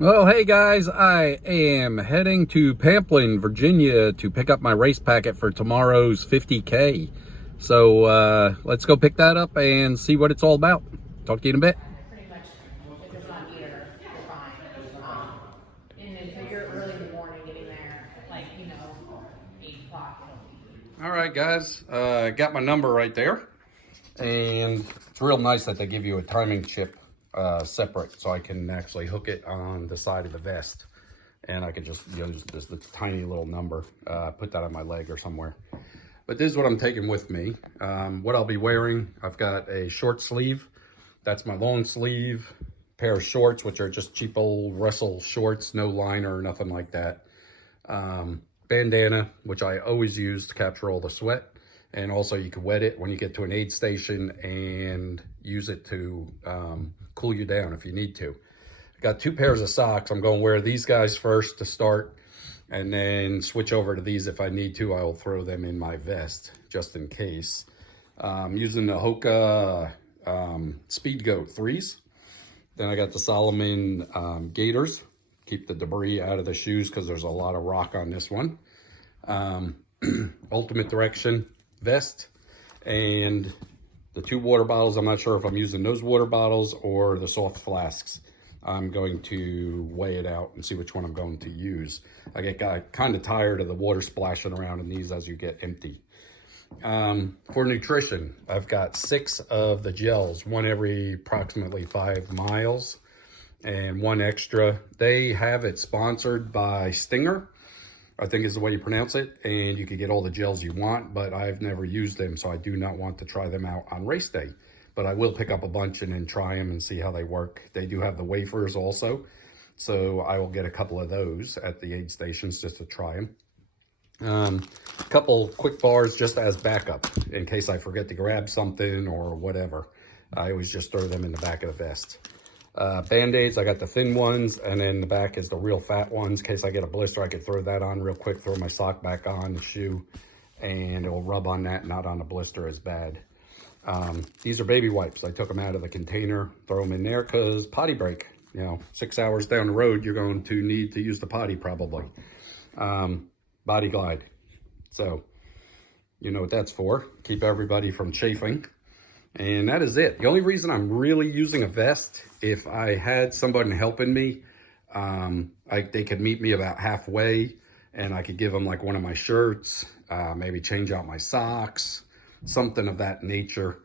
Well, hey guys, I am heading to Pamplin, Virginia to pick up my race packet for tomorrow's 50K. So let's go pick that up and see what it's all about. Talk to you in a bit. Pretty much, if there's not meter, you're fine. And then if you're early in the morning, getting there, like, 8 o'clock, it'll be. All right, guys, got my number right there. And it's real nice that they give you a timing chip separate so I can actually hook it on the side of the vest. And I could just use this tiny little number, put that on my leg or somewhere. But this is what I'm taking with me. What I'll be wearing, I've got a short sleeve. That's my long sleeve. Pair of shorts, which are just cheap old Russell shorts, no liner, nothing like that. Bandana, which I always use to capture all the sweat. And also you can wet it when you get to an aid station and use it to cool you down if you need to. I got 2 pairs of socks. I'm going to wear these guys first to start and then switch over to these if I need to. I will throw them in my vest just in case. Using the Hoka Speed Goat 3s. Then I got the Salomon Gators. Keep the debris out of the shoes because there's a lot of rock on this one. Ultimate Direction vest and the 2 water bottles. I'm not sure if I'm using those water bottles or the soft flasks. I'm going to weigh it out and see which one I'm going to use. I get kind of tired of the water splashing around in these as you get empty. For nutrition, I've got 6 of the gels, one every approximately 5 miles and 1 extra. They have it sponsored by Stinger, I think is the way you pronounce it, and you can get all the gels you want, but I've never used them, so I do not want to try them out on race day. But I will pick up a bunch and then try them and see how they work. They do have the wafers also, so I will get a couple of those at the aid stations just to try them. A couple quick bars just as backup in case I forget to grab something or whatever. I always just throw them in the back of the vest. Band-Aids, I got the thin ones, and then the back is the real fat ones. In case I get a blister, I could throw that on real quick, throw my sock back on, the shoe, and it'll rub on that, not on the blister as bad. These are baby wipes. I took them out of the container, throw them in there because potty break. 6 hours down the road, you're going to need to use the potty probably. Body Glide. So, you know what that's for. Keep everybody from chafing. And that is it. The only reason I'm really using a vest, if I had somebody helping me, they could meet me about halfway and I could give them like one of my shirts, maybe change out my socks, something of that nature.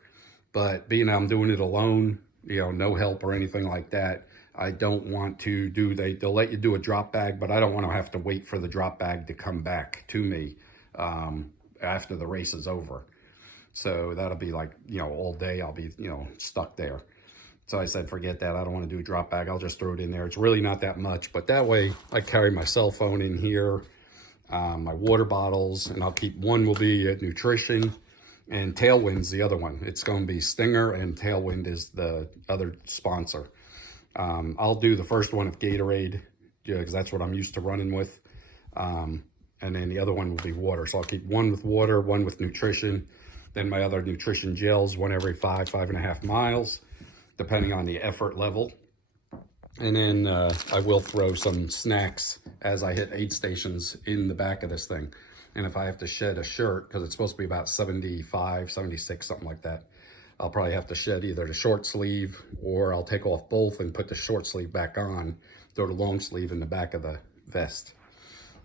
But being I'm doing it alone, no help or anything like that, I don't want to do, they'll let you do a drop bag, but I don't want to have to wait for the drop bag to come back to me after the race is over. So that'll be like, all day I'll be, stuck there. So I said, forget that. I don't want to do a drop bag. I'll just throw it in there. It's really not that much, but that way I carry my cell phone in here, my water bottles, and I'll keep one will be at nutrition and Tailwind's the other one. It's going to be Stinger and Tailwind is the other sponsor. I'll do the first one of Gatorade, because that's what I'm used to running with. And then the other one will be water. So I'll keep one with water, one with nutrition. Then my other nutrition gels, one every 5.5 miles, depending on the effort level. And then I will throw some snacks as I hit aid stations in the back of this thing. And if I have to shed a shirt, because it's supposed to be about 75, 76, something like that, I'll probably have to shed either the short sleeve or I'll take off both and put the short sleeve back on, throw the long sleeve in the back of the vest.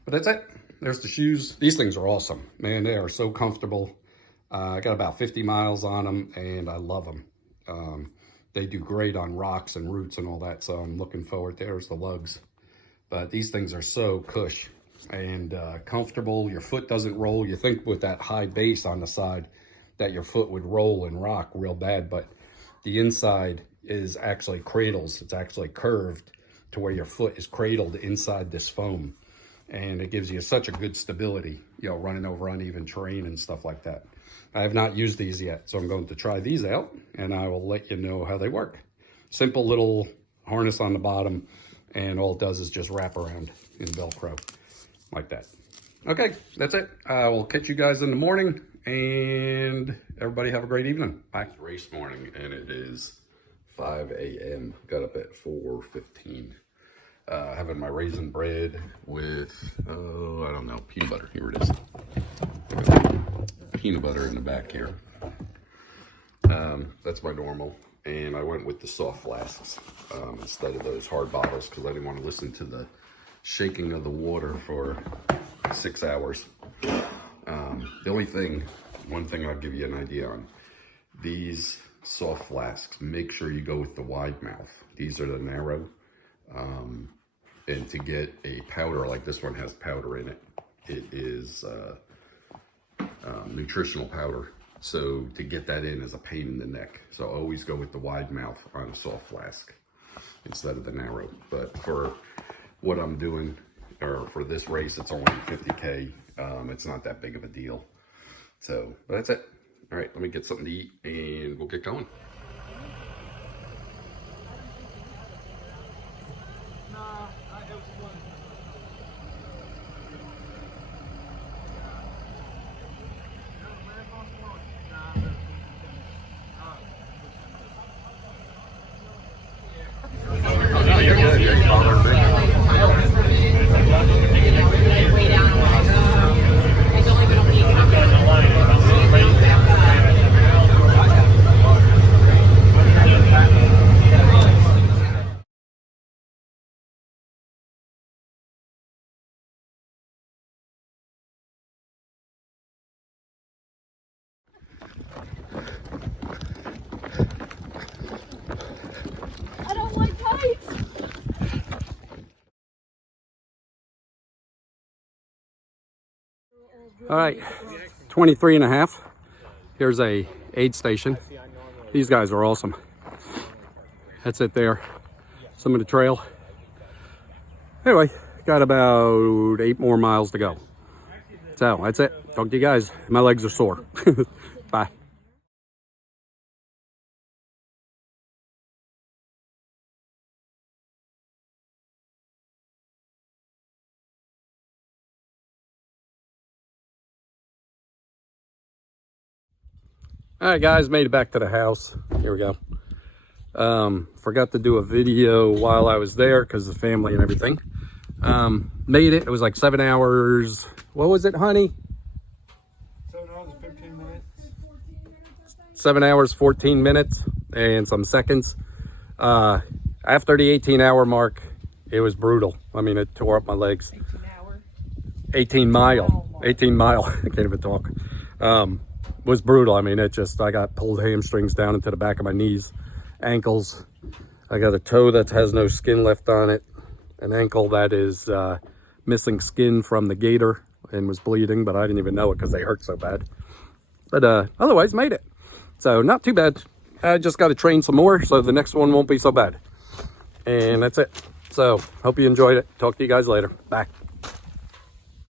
But that's it. There's the shoes. These things are awesome. Man, they are so comfortable. I got about 50 miles on them and I love them. They do great on rocks and roots and all that, so I'm looking forward. There's the lugs. But these things are so cush and comfortable. Your foot doesn't roll. You think with that high base on the side that your foot would roll and rock real bad, but the inside is actually cradles. It's actually curved to where your foot is cradled inside this foam. And it gives you such a good stability, running over uneven terrain and stuff like that. I have not used these yet, so I'm going to try these out and I will let you know how they work. Simple little harness on the bottom, and all it does is just wrap around in Velcro like that. Okay, that's it. I will catch you guys in the morning, and everybody have a great evening. Bye. It's race morning, and it is 5 a.m. Got up at 4:15. having my raisin bread with, oh, I don't know, peanut butter. Here it is. Peanut butter in the back here. That's my normal. And I went with the soft flasks instead of those hard bottles because I didn't want to listen to the shaking of the water for 6 hours. The only thing, one thing I'll give you an idea on, these soft flasks, make sure you go with the wide mouth. These are the narrow. And to get a powder like this one has powder in it, it is nutritional powder. So to get that in is a pain in the neck. So always go with the wide mouth on a soft flask instead of the narrow. But for what I'm doing, or for this race, it's only 50K. It's not that big of a deal. So but that's it. All right, let me get something to eat and we'll get going. I don't like heights. All right, 23 and a half. Here's a aid station. These guys are awesome. That's it there. Some of the trail. Anyway, got about 8 more miles to go. So that's it. Talk to you guys. My legs are sore. Bye. All right, guys, made it back to the house. Here we go. Forgot to do a video while I was there because of the family and everything. Made it. It was like 7 hours. What was it, honey? 7 hours and 15 minutes. 7 hours, 14 minutes, and some seconds. After the 18-hour mark, it was brutal. I mean, it tore up my legs. 18 mile. I can't even talk. Was brutal. I mean, I got pulled hamstrings down into the back of my knees, ankles. I got a toe that has no skin left on it, an ankle that is missing skin from the gator and was bleeding, but I didn't even know it because they hurt so bad. But otherwise, made it. So not too bad. I just got to train some more, so the next one won't be so bad. And that's it. So hope you enjoyed it. Talk to you guys later. Bye.